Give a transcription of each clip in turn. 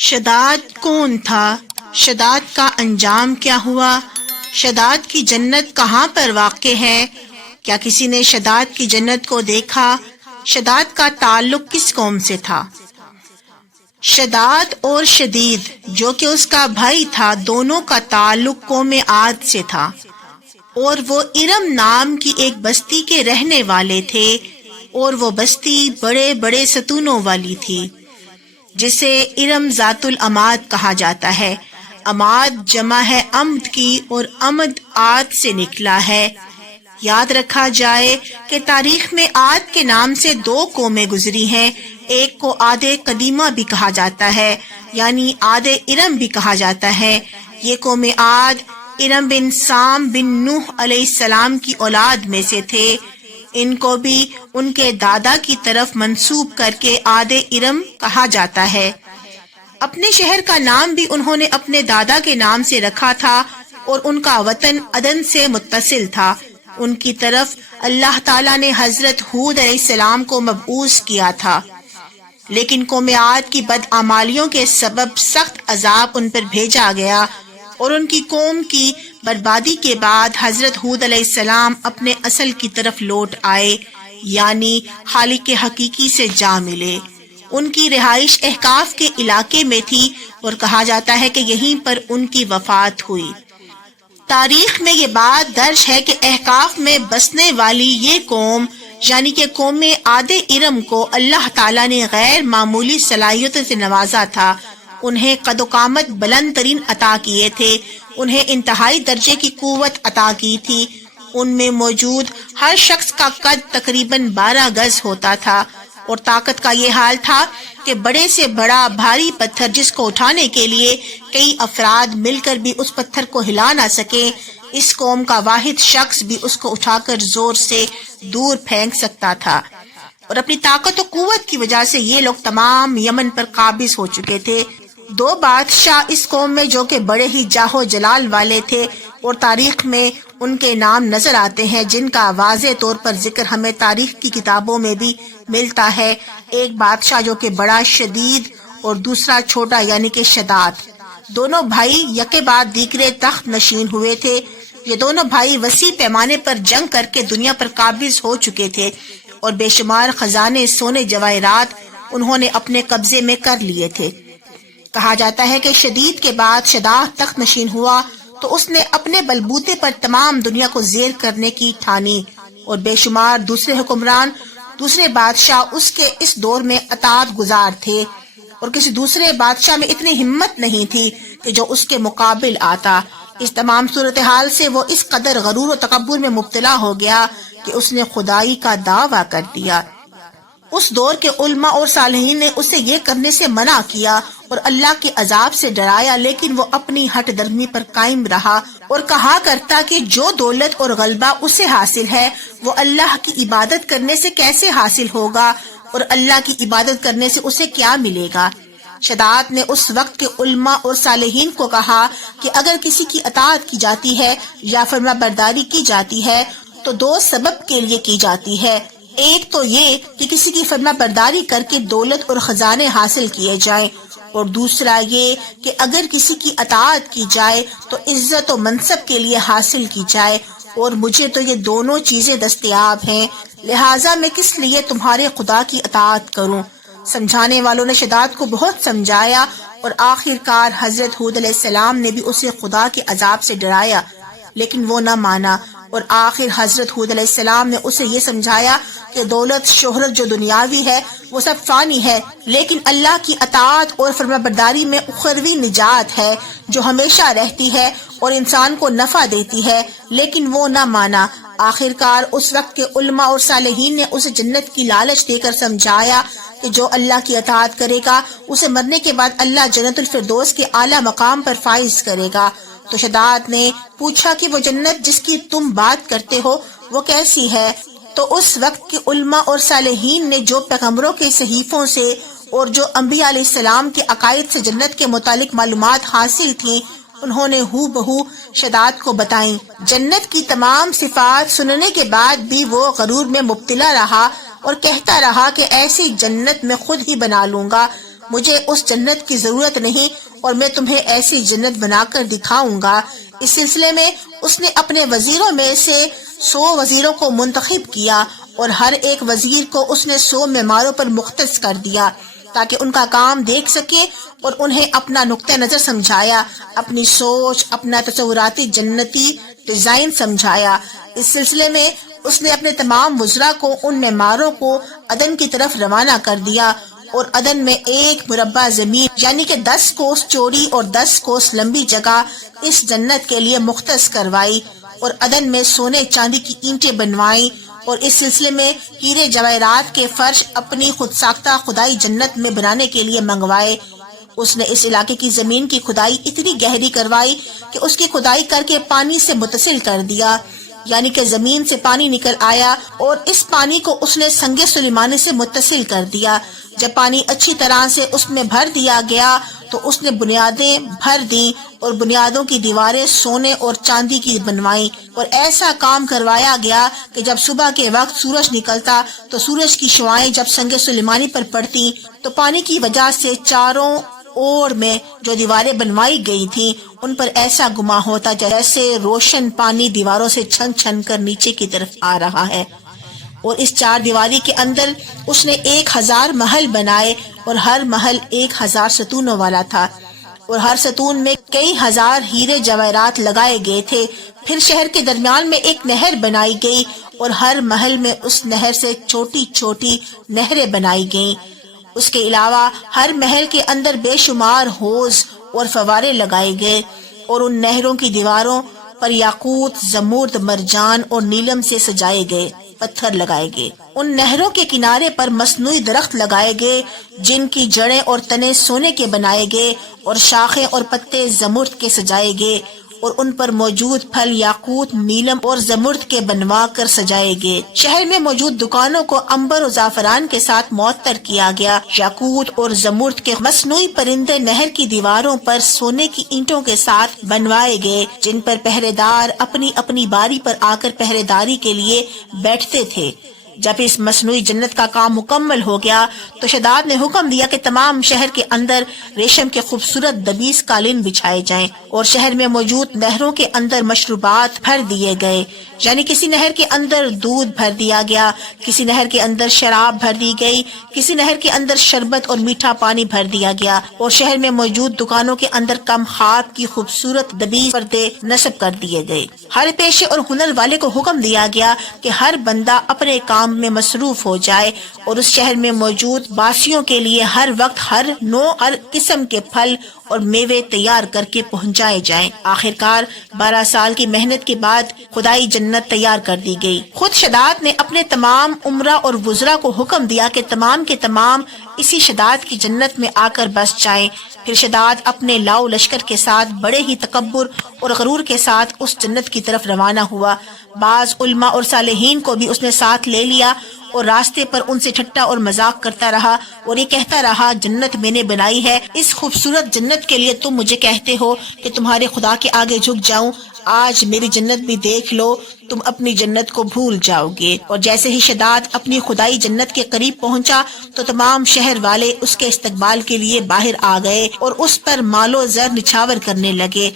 شداد کون تھا؟ شداد کا انجام کیا ہوا؟ شداد کی جنت کہاں پر واقع ہے؟ کیا کسی نے شداد کی جنت کو دیکھا؟ شداد کا تعلق کس قوم سے تھا؟ شداد اور شدید جو کہ اس کا بھائی تھا، دونوں کا تعلق قوم عاد سے تھا، اور وہ ارم نام کی ایک بستی کے رہنے والے تھے، اور وہ بستی بڑے بڑے ستونوں والی تھی، جسے ارم ذات العماد کہا جاتا ہے۔ عماد جمع ہے عمد کی، اور عمد عاد سے نکلا ہے۔ یاد رکھا جائے کہ تاریخ میں عاد کے نام سے دو قومیں گزری ہیں، ایک کو عاد قدیمہ بھی کہا جاتا ہے، یعنی عاد ارم بھی کہا جاتا ہے۔ یہ قوم عاد ارم بن سام بن نوح علیہ السلام کی اولاد میں سے تھے۔ ان کو بھی ان کے دادا کی طرف منسوب کر کے عاد ارم کہا جاتا ہے۔ اپنے شہر کا نام بھی انہوں نے اپنے دادا کے نام سے رکھا تھا، اور ان کا وطن عدن سے متصل تھا۔ ان کی طرف اللہ تعالیٰ نے حضرت ہود علیہ السلام کو مبعوث کیا تھا، لیکن قوم عاد کی بدعمالیوں کے سبب سخت عذاب ان پر بھیجا گیا، اور ان کی قوم کی بربادی کے بعد حضرت ہود علیہ السلام اپنے اصل کی طرف لوٹ آئے، یعنی خالق حقیقی سے جا ملے۔ ان کی رہائش احقاف کے علاقے میں تھی، اور کہا جاتا ہے کہ یہیں پر ان کی وفات ہوئی۔ تاریخ میں یہ بات درج ہے کہ احقاف میں بسنے والی یہ قوم، یعنی کہ قوم عاد ارم کو اللہ تعالیٰ نے غیر معمولی صلاحیتوں سے نوازا تھا۔ انہیں قد و قامت بلند ترین عطا کیے تھے، انہیں انتہائی درجے کی قوت عطا کی تھی۔ ان میں موجود ہر شخص کا قد تقریباً 12 گز ہوتا تھا، اور طاقت کا یہ حال تھا کہ بڑے سے بڑا بھاری پتھر جس کو اٹھانے کے لیے کئی افراد مل کر بھی اس پتھر کو ہلا نہ سکے، اس قوم کا واحد شخص بھی اس کو اٹھا کر زور سے دور پھینک سکتا تھا۔ اور اپنی طاقت و قوت کی وجہ سے یہ لوگ تمام یمن پر قابض ہو چکے تھے۔ 2 بادشاہ اس قوم میں جو کہ بڑے ہی جاہ و جلال والے تھے، اور تاریخ میں ان کے نام نظر آتے ہیں، جن کا واضح طور پر ذکر ہمیں تاریخ کی کتابوں میں بھی ملتا ہے۔ ایک بادشاہ جو کہ بڑا شدید اور دوسرا چھوٹا یعنی کہ شداد، دونوں بھائی یکے بعد دیگرے تخت نشین ہوئے تھے۔ یہ دونوں بھائی وسیع پیمانے پر جنگ کر کے دنیا پر قابض ہو چکے تھے، اور بے شمار خزانے سونے جواہرات انہوں نے اپنے قبضے میں کر لیے تھے۔ کہا جاتا ہے کہ شدید کے بعد شداد تخت نشین ہوا تو اس نے اپنے بلبوتے پر تمام دنیا کو زیر کرنے کی ٹھانی، اور بے شمار دوسرے حکمران، دوسرے بادشاہ اس کے اس دور میں اطاعت گزار تھے، اور کسی دوسرے بادشاہ میں اتنی ہمت نہیں تھی کہ جو اس کے مقابل آتا۔ اس تمام صورتحال سے وہ اس قدر غرور و تکبر میں مبتلا ہو گیا کہ اس نے خدائی کا دعویٰ کر دیا۔ اس دور کے علماء اور صالحین نے اسے یہ کرنے سے منع کیا اور اللہ کے عذاب سے ڈرایا، لیکن وہ اپنی ہٹ درمی پر قائم رہا اور کہا کرتا کہ جو دولت اور غلبہ اسے حاصل ہے وہ اللہ کی عبادت کرنے سے کیسے حاصل ہوگا، اور اللہ کی عبادت کرنے سے اسے کیا ملے گا۔ شداد نے اس وقت کے علماء اور صالحین کو کہا کہ اگر کسی کی اطاعت کی جاتی ہے یا فرما برداری کی جاتی ہے تو 2 سبب کے لیے کی جاتی ہے۔ ایک تو یہ کہ کسی کی فرما برداری کر کے دولت اور خزانے حاصل کیے جائیں، اور دوسرا یہ کہ اگر کسی کی اطاعت کی جائے تو عزت و منصب کے لیے حاصل کی جائے، اور مجھے تو یہ دونوں چیزیں دستیاب ہیں، لہٰذا میں کس لیے تمہارے خدا کی اطاعت کروں۔ سمجھانے والوں نے شداد کو بہت سمجھایا، اور آخر کار حضرت ہود علیہ السلام نے بھی اسے خدا کے عذاب سے ڈرایا، لیکن وہ نہ مانا، اور آخر حضرت ہود علیہ السلام نے اسے یہ سمجھایا کہ دولت شہرت جو دنیاوی ہے وہ سب فانی ہے، لیکن اللہ کی اطاعت اور فرما برداری میں اخروی نجات ہے جو ہمیشہ رہتی ہے اور انسان کو نفع دیتی ہے، لیکن وہ نہ مانا۔ آخر کار اس وقت کے علماء اور صالحین نے اسے جنت کی لالچ دے کر سمجھایا کہ جو اللہ کی اطاعت کرے گا اسے مرنے کے بعد اللہ جنت الفردوس کے اعلیٰ مقام پر فائز کرے گا۔ تو شداد نے پوچھا کہ وہ جنت جس کی تم بات کرتے ہو وہ کیسی ہے؟ تو اس وقت کے علماء اور صالحین نے جو پیغمبروں کے صحیفوں سے اور جو انبیاء علیہ السلام کے عقائد سے جنت کے متعلق معلومات حاصل تھیں، انہوں نے ہو بہو شداد کو بتائیں۔ جنت کی تمام صفات سننے کے بعد بھی وہ غرور میں مبتلا رہا اور کہتا رہا کہ ایسی جنت میں خود ہی بنا لوں گا، مجھے اس جنت کی ضرورت نہیں اور میں تمہیں ایسی جنت بنا کر دکھاؤں گا۔ اس سلسلے میں اس نے اپنے وزیروں میں سے 100 وزیروں کو منتخب کیا اور ہر ایک وزیر کو اس نے 100 معماروں پر مختص کر دیا تاکہ ان کا کام دیکھ سکے اور انہیں اپنا نقطہ نظر سمجھایا، اپنی سوچ، اپنا تصوراتی جنتی ڈیزائن سمجھایا۔ اس سلسلے میں اس نے اپنے تمام وزراء کو ان معماروں کو عدن کی طرف روانہ کر دیا اور عدن میں 1 مربع زمین یعنی کہ 10 کوس چوڑی اور 10 کوس لمبی جگہ اس جنت کے لیے مختص کروائی اور عدن میں سونے چاندی کی اینٹیں بنوائیں اور اس سلسلے میں ہیرے جواہرات کے فرش اپنی خود ساختہ خدائی جنت میں بنانے کے لیے منگوائے۔ اس نے اس علاقے کی زمین کی کھدائی اتنی گہری کروائی کہ اس کی کھدائی کر کے پانی سے متصل کر دیا، یعنی کہ زمین سے پانی نکل آیا اور اس پانی کو اس نے سنگ سلیمانی سے متصل کر دیا۔ جب پانی اچھی طرح سے اس میں بھر دیا گیا تو اس نے بنیادیں بھر دیں اور بنیادوں کی دیواریں سونے اور چاندی کی بنوائیں اور ایسا کام کروایا گیا کہ جب صبح کے وقت سورج نکلتا تو سورج کی شعاعیں جب سنگ سلیمانی پر پڑتی تو پانی کی وجہ سے چاروں اور میں جو دیواریں بنوائی گئی تھیں ان پر ایسا گمان ہوتا جیسے روشن پانی دیواروں سے چھن چھن کر نیچے کی طرف آ رہا ہے۔ اور اس 4 دیواری کے اندر اس نے 1000 محل بنائے اور ہر محل 1000 ستونوں والا تھا اور ہر ستون میں کئی ہزار ہیرے جواہرات لگائے گئے تھے۔ پھر شہر کے درمیان میں ایک نہر بنائی گئی اور ہر محل میں اس نہر سے چھوٹی چھوٹی نہریں بنائی گئیں۔ اس کے علاوہ ہر محل کے اندر بے شمار حوض اور فوارے لگائے گئے اور ان نہروں کی دیواروں پر یاقوت، زمرد، مرجان اور نیلم سے سجائے گئے پتھر لگائے گئے۔ ان نہروں کے کنارے پر مصنوعی درخت لگائے گئے جن کی جڑیں اور تنے سونے کے بنائے گئے اور شاخیں اور پتے زمرد کے سجائے گئے اور ان پر موجود پھل یاقوت، نیلم اور زمرد کے بنوا کر سجائے گئے۔ شہر میں موجود دکانوں کو عنبر اور زعفران کے ساتھ معطر کیا گیا۔ یاقوت اور زمرد کے مصنوعی پرندے نہر کی دیواروں پر سونے کی اینٹوں کے ساتھ بنوائے گئے جن پر پہرے دار اپنی اپنی باری پر آ کر پہرے داری کے لیے بیٹھتے تھے۔ جب اس مصنوعی جنت کا کام مکمل ہو گیا تو شداد نے حکم دیا کہ تمام شہر کے اندر ریشم کے خوبصورت دبیس قالین بچھائے جائیں اور شہر میں موجود نہروں کے اندر مشروبات بھر دیے گئے، یعنی کسی نہر کے اندر دودھ بھر دیا گیا، کسی نہر کے اندر شراب بھر دی گئی، کسی نہر کے اندر شربت اور میٹھا پانی بھر دیا گیا اور شہر میں موجود دکانوں کے اندر کم خواب کی خوبصورت دبیس پردے نصب کر دیے گئے۔ ہر پیشے اور ہنر والے کو حکم دیا گیا کہ ہر بندہ اپنے کام میں مصروف ہو جائے اور اس شہر میں موجود باسیوں کے لیے ہر وقت ہر نوع ہر قسم کے پھل اور میوے تیار کر کے پہنچائے جائیں۔ آخرکار 12 سال کی محنت کے بعد خدائی جنت تیار کر دی گئی۔ خود شداد نے اپنے تمام عمرہ اور وزراء کو حکم دیا کہ تمام کے تمام اسی شداد کی جنت میں آ کر بس جائیں۔ پھر شداد اپنے لاؤ لشکر کے ساتھ بڑے ہی تکبر اور غرور کے ساتھ اس جنت کی طرف روانہ ہوا۔ بعض علماء اور صالحین کو بھی اس نے ساتھ لے لیا اور راستے پر ان سے ٹھٹا اور مذاق کرتا رہا اور یہ کہتا رہا، جنت میں نے بنائی ہے، اس خوبصورت جنت کے لیے تم مجھے کہتے ہو کہ تمہارے خدا کے آگے جھک جاؤں؟ آج میری جنت بھی دیکھ لو، تم اپنی جنت کو بھول جاؤ گے۔ اور جیسے ہی شداد اپنی خدائی جنت کے قریب پہنچا تو تمام شہر والے اس کے استقبال کے لیے باہر آ گئے اور اس پر مال و زر نچھاور کرنے لگے۔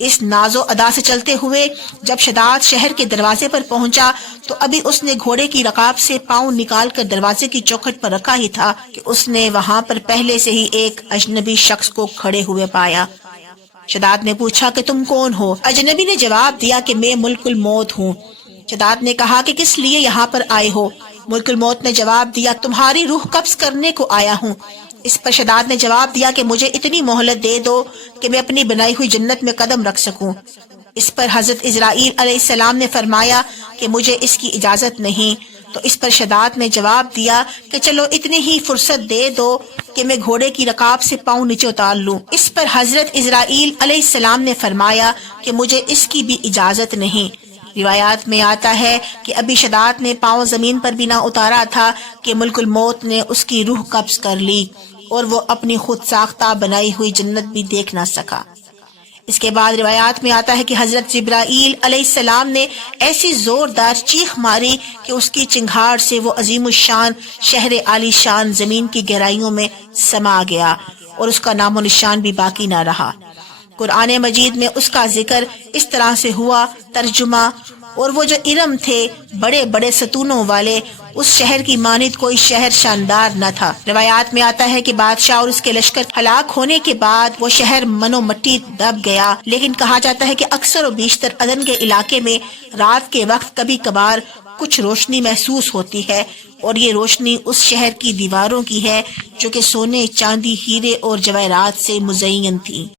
اس ناز و ادا سے چلتے ہوئے جب شداد شہر کے دروازے پر پہنچا تو ابھی اس نے گھوڑے کی رکاب سے پاؤں نکال کر دروازے کی چوکھٹ پر رکھا ہی تھا کہ اس نے وہاں پر پہلے سے ہی ایک اجنبی شخص کو کھڑے ہوئے پایا۔ شداد نے پوچھا کہ تم کون ہو؟ اجنبی نے جواب دیا کہ میں ملک الموت ہوں۔ شداد نے کہا کہ کس لیے یہاں پر آئے ہو؟ ملک الموت نے جواب دیا، تمہاری روح قبض کرنے کو آیا ہوں۔ اس پر شداد نے جواب دیا کہ مجھے اتنی مہلت دے دو کہ میں اپنی بنائی ہوئی جنت میں قدم رکھ سکوں۔ اس پر حضرت اسرائیل علیہ السلام نے فرمایا کہ مجھے اس کی اجازت نہیں۔ تو اس پر شداد نے جواب دیا کہ چلو اتنی ہی فرصت دے دو کہ میں گھوڑے کی رکاب سے پاؤں نیچے اتار لوں۔ اس پر حضرت اسرائیل علیہ السلام نے فرمایا کہ مجھے اس کی بھی اجازت نہیں۔ روایات میں آتا ہے کہ ابھی شداد نے پاؤں زمین پر بھی نہ اتارا تھا کہ ملک الموت نے اس کی روح قبض کر لی اور وہ اپنی خود ساختہ بنائی ہوئی جنت بھی دیکھ نہ سکا۔ اس کے بعد روایات میں آتا ہے کہ حضرت جبرائیل علیہ السلام نے ایسی زوردار چیخ ماری کہ اس کی چنگھاڑ سے وہ عظیم الشان شہر عالی شان زمین کی گہرائیوں میں سما گیا اور اس کا نام و نشان بھی باقی نہ رہا۔ قرآن مجید میں اس کا ذکر اس طرح سے ہوا، ترجمہ: اور وہ جو ارم تھے بڑے بڑے ستونوں والے، اس شہر کی مانند کوئی شہر شاندار نہ تھا۔ روایات میں آتا ہے کہ بادشاہ اور اس کے لشکر ہلاک ہونے کے بعد وہ شہر منو مٹی دب گیا، لیکن کہا جاتا ہے کہ اکثر و بیشتر عدن کے علاقے میں رات کے وقت کبھی کبھار کچھ روشنی محسوس ہوتی ہے، اور یہ روشنی اس شہر کی دیواروں کی ہے جو کہ سونے، چاندی، ہیرے اور جواہرات سے مزین تھی۔